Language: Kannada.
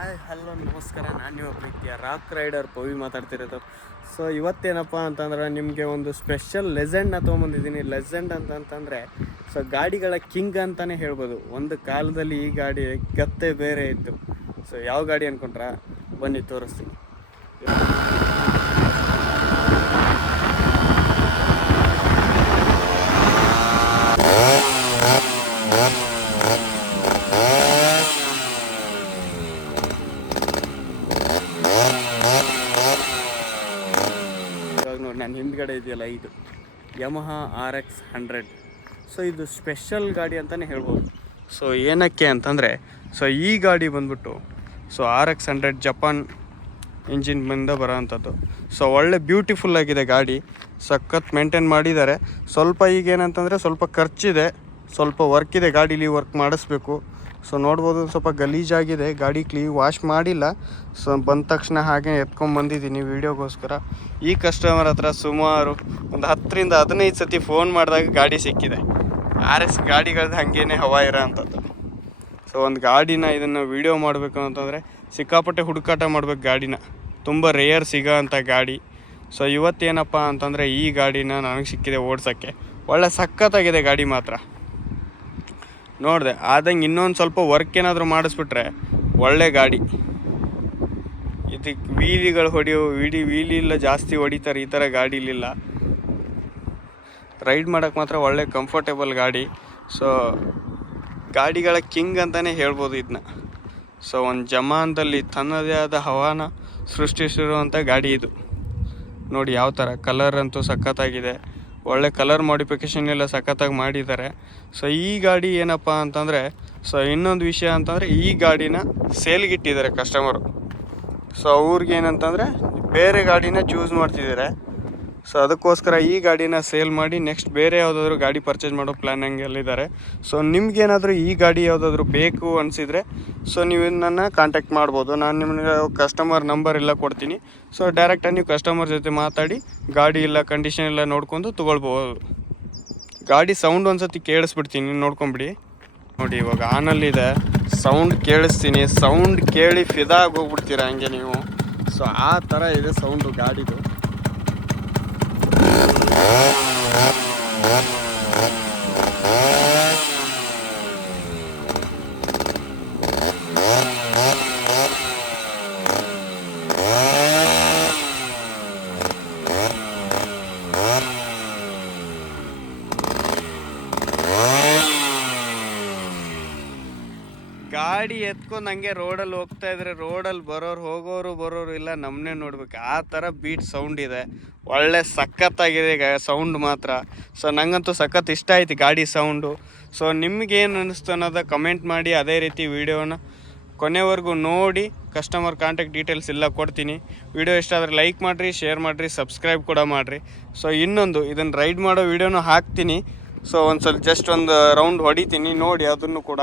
ಹಾಯ್ ಹಲೋ ನಮಸ್ಕಾರ. ನಾನು ನಿಮ್ಮ ಪ್ರೀತಿಯ ರಾಕ್ ರೈಡರ್ ಪವಿ ಮಾತಾಡ್ತಿರೋದು. ಸೊ ಇವತ್ತೇನಪ್ಪ ಅಂತಂದ್ರೆ ನಿಮಗೆ ಒಂದು ಸ್ಪೆಷಲ್ ಲೆಜೆಂಡ್ನ ತೊಗೊಂಬಂದಿದ್ದೀನಿ. ಲೆಜೆಂಡ್ ಅಂತಂತಂದರೆ ಸೊ ಗಾಡಿಗಳ ಕಿಂಗ್ ಅಂತಲೇ ಹೇಳ್ಬೋದು. ಒಂದು ಕಾಲದಲ್ಲಿ ಈ ಗಾಡಿ ಗತ್ತೆ ಬೇರೆ ಇತ್ತು. ಸೊ ಯಾವ ಗಾಡಿ ಅಂದ್ಕೊಂಡ್ರೆ ಬನ್ನಿ ತೋರಿಸ್ತೀನಿ. ನನ್ನ ಹಿಂದ್ಗಡೆ ಇದೆಯಲ್ಲ, ಇದು ಯಮಹಾ RX 100. ಸೊ ಇದು ಸ್ಪೆಷಲ್ ಗಾಡಿ ಅಂತಲೇ ಹೇಳ್ಬೋದು. ಸೊ ಏನಕ್ಕೆ ಅಂತಂದರೆ ಸೊ ಈ ಗಾಡಿ ಬಂದ್ಬಿಟ್ಟು ಸೊ RX 100 ಜಪಾನ್ ಇಂಜಿನ್ನಿಂದ ಬರೋ ಅಂಥದ್ದು. ಸೊ ಒಳ್ಳೆ ಬ್ಯೂಟಿಫುಲ್ ಆಗಿದೆ ಗಾಡಿ, ಸಖತ್ ಮೇಂಟೈನ್ ಮಾಡಿದ್ದಾರೆ. ಸ್ವಲ್ಪ ಈಗೇನಂತಂದರೆ ಸ್ವಲ್ಪ ಖರ್ಚಿದೆ, ಸ್ವಲ್ಪ ವರ್ಕ್ ಇದೆ, ಗಾಡೀಲಿ ವರ್ಕ್ ಮಾಡಿಸ್ಬೇಕು. ಸೊ ನೋಡ್ಬೋದು ಸ್ವಲ್ಪ ಗಲೀಜಾಗಿದೆ, ಗಾಡಿ ವಾಶ್ ಮಾಡಿಲ್ಲ. ಸೊ ಬಂದ ತಕ್ಷಣ ಹಾಗೆ ಎತ್ಕೊಂಡ್ಬಂದಿದ್ದೀನಿ ವೀಡಿಯೋಗೋಸ್ಕರ. ಈ ಕಸ್ಟಮರ್ ಹತ್ರ ಸುಮಾರು ಒಂದು 10ರಿಂದ 15 ಸತಿ ಫೋನ್ ಮಾಡಿದಾಗ ಗಾಡಿ ಸಿಕ್ಕಿದೆ. RX ಗಾಡಿಗಳದ್ದು ಹಾಗೇನೆ ಹವಾ ಇರೋ ಅಂಥದ್ದು. ಸೊ ಒಂದು ಗಾಡಿನ ಇದನ್ನು ವೀಡಿಯೋ ಮಾಡಬೇಕು ಅಂತಂದರೆ ಸಿಕ್ಕಾಪಟ್ಟೆ ಹುಡುಕಾಟ ಮಾಡ್ಬೇಕು ಗಾಡಿನ, ತುಂಬ ರೇಯರ್ ಸಿಗೋ ಅಂಥ ಗಾಡಿ. ಸೊ ಇವತ್ತೇನಪ್ಪ ಅಂತಂದರೆ ಈ ಗಾಡಿನ ನನಗೆ ಸಿಕ್ಕಿದೆ ಓಡ್ಸೋಕ್ಕೆ. ಒಳ್ಳೆ ಸಖತ್ತಾಗಿದೆ ಗಾಡಿ ಮಾತ್ರ. ನೋಡಿದೆ ಆದಂಗೆ ಇನ್ನೊಂದು ಸ್ವಲ್ಪ ವರ್ಕ್ ಏನಾದರೂ ಮಾಡಿಸ್ಬಿಟ್ರೆ ಒಳ್ಳೆ ಗಾಡಿ. ಇದಕ್ಕೆ ವೀಲಿಗಳು ವೀಲಿ ಇಲ್ಲ, ಜಾಸ್ತಿ ಹೊಡಿತಾರೆ, ಈ ಥರ ಗಾಡೀಲಿಲ್ಲ. ರೈಡ್ ಮಾಡೋಕ್ಕೆ ಮಾತ್ರ ಒಳ್ಳೆ ಕಂಫರ್ಟೇಬಲ್ ಗಾಡಿ. ಸೊ ಗಾಡಿಗಳ ಕಿಂಗ್ ಅಂತಲೇ ಹೇಳ್ಬೋದು ಇದನ್ನ. ಸೊ ಒಂದು ಜಮಾನದಲ್ಲಿ ತನ್ನದೇ ಆದ ಹವಾನ ಸೃಷ್ಟಿಸಿರುವಂಥ ಗಾಡಿ ಇದು. ನೋಡಿ ಯಾವ ಥರ ಕಲರ್ ಅಂತೂ ಸಖತ್ತಾಗಿದೆ, ಒಳ್ಳೆ ಕಲರ್ ಮಾಡಿಫಿಕೇಷನ್ ಎಲ್ಲ ಸಖತ್ತಾಗಿ ಮಾಡಿದ್ದಾರೆ. ಸೊ ಈ ಗಾಡಿ ಏನಪ್ಪ ಅಂತಂದರೆ ಸೊ ಇನ್ನೊಂದು ವಿಷಯ ಅಂತಂದರೆ ಈ ಗಾಡಿನ ಸೇಲ್ಗಿಟ್ಟಿದ್ದಾರೆ ಕಸ್ಟಮರು. ಸೊ ಅವ್ರಿಗೆ ಏನಂತಂದರೆ ಬೇರೆ ಗಾಡಿನ ಚೂಸ್ ಮಾಡ್ತಿದ್ದಾರೆ. ಸೊ ಅದಕ್ಕೋಸ್ಕರ ಈ ಗಾಡಿನ ಸೇಲ್ ಮಾಡಿ ನೆಕ್ಸ್ಟ್ ಬೇರೆ ಯಾವುದಾದ್ರೂ ಗಾಡಿ ಪರ್ಚೇಸ್ ಮಾಡೋ ಪ್ಲ್ಯಾನಿಂಗಲ್ಲಿದ್ದಾರೆ. ಸೊ ನಿಮ್ಗೇನಾದರೂ ಈ ಗಾಡಿ ಯಾವುದಾದ್ರೂ ಬೇಕು ಅನಿಸಿದರೆ ಸೊ ನೀವು ನನ್ನ ಕಾಂಟ್ಯಾಕ್ಟ್ ಮಾಡ್ಬೋದು. ನಾನು ನಿಮಗೆ ಕಸ್ಟಮರ್ ನಂಬರ್ ಎಲ್ಲ ಕೊಡ್ತೀನಿ. ಸೊ ಡೈರೆಕ್ಟಾಗಿ ನೀವು ಕಸ್ಟಮರ್ ಜೊತೆ ಮಾತಾಡಿ ಗಾಡಿ ಇಲ್ಲ ಕಂಡೀಷನ್ ಎಲ್ಲ ನೋಡ್ಕೊಂಡು ತೊಗೊಳ್ಬೋದು. ಗಾಡಿ ಸೌಂಡ್ ಒಂದು ಸತಿ ಕೇಳಿಸ್ಬಿಡ್ತೀನಿ, ನೋಡ್ಕೊಂಬಿಡಿ. ನೋಡಿ ಇವಾಗ ಆನಲ್ಲಿದೆ, ಸೌಂಡ್ ಕೇಳಿಸ್ತೀನಿ. ಸೌಂಡ್ ಕೇಳಿ ಫಿದಾ ಆಗೋಗ್ಬಿಡ್ತೀರ ಹಂಗೆ ನೀವು. ಸೊ ಆ ಥರ ಇದೆ ಸೌಂಡು ಗಾಡಿದು. ಗಾಡಿ ಎತ್ಕೊಂಡು ಹಂಗೆ ರೋಡಲ್ಲಿ ಹೋಗ್ತಾ ಇದ್ರೆ ರೋಡಲ್ಲಿ ಹೋಗೋರು ಇಲ್ಲ, ನಮ್ಮನ್ನೇ ನೋಡ್ಬೇಕು, ಆ ಥರ ಬೀಟ್ ಸೌಂಡ್ ಇದೆ. ಒಳ್ಳೆ ಸಖತ್ತಾಗಿದೆ ಸೌಂಡ್ ಮಾತ್ರ. ಸೊ ನನಗಂತೂ ಸಖತ್ ಇಷ್ಟ ಆಯ್ತು ಗಾಡಿ ಸೌಂಡು. ಸೊ ನಿಮಗೇನು ಅನ್ನಿಸ್ತು ಅನ್ನೋದು ಕಮೆಂಟ್ ಮಾಡಿ. ಅದೇ ರೀತಿ ವೀಡಿಯೋನ ಕೊನೆವರೆಗೂ ನೋಡಿ ಕಸ್ಟಮರ್ ಕಾಂಟ್ಯಾಕ್ಟ್ ಡೀಟೇಲ್ಸ್ ಎಲ್ಲ ಕೊಡ್ತೀನಿ. ವಿಡಿಯೋ ಇಷ್ಟ ಆದರೆ ಲೈಕ್ ಮಾಡಿರಿ, ಶೇರ್ ಮಾಡಿರಿ, ಸಬ್ಸ್ಕ್ರೈಬ್ ಕೂಡ ಮಾಡಿರಿ. ಸೊ ಇನ್ನೊಂದು ಇದನ್ನು ರೈಡ್ ಮಾಡೋ ವೀಡಿಯೋನೂ ಹಾಕ್ತೀನಿ. ಸೊ ಒಂದು ಸ್ವಲ್ಪ ಜಸ್ಟ್ ಒಂದು ರೌಂಡ್ ಹೊಡಿತೀನಿ, ನೋಡಿ ಅದನ್ನು ಕೂಡ.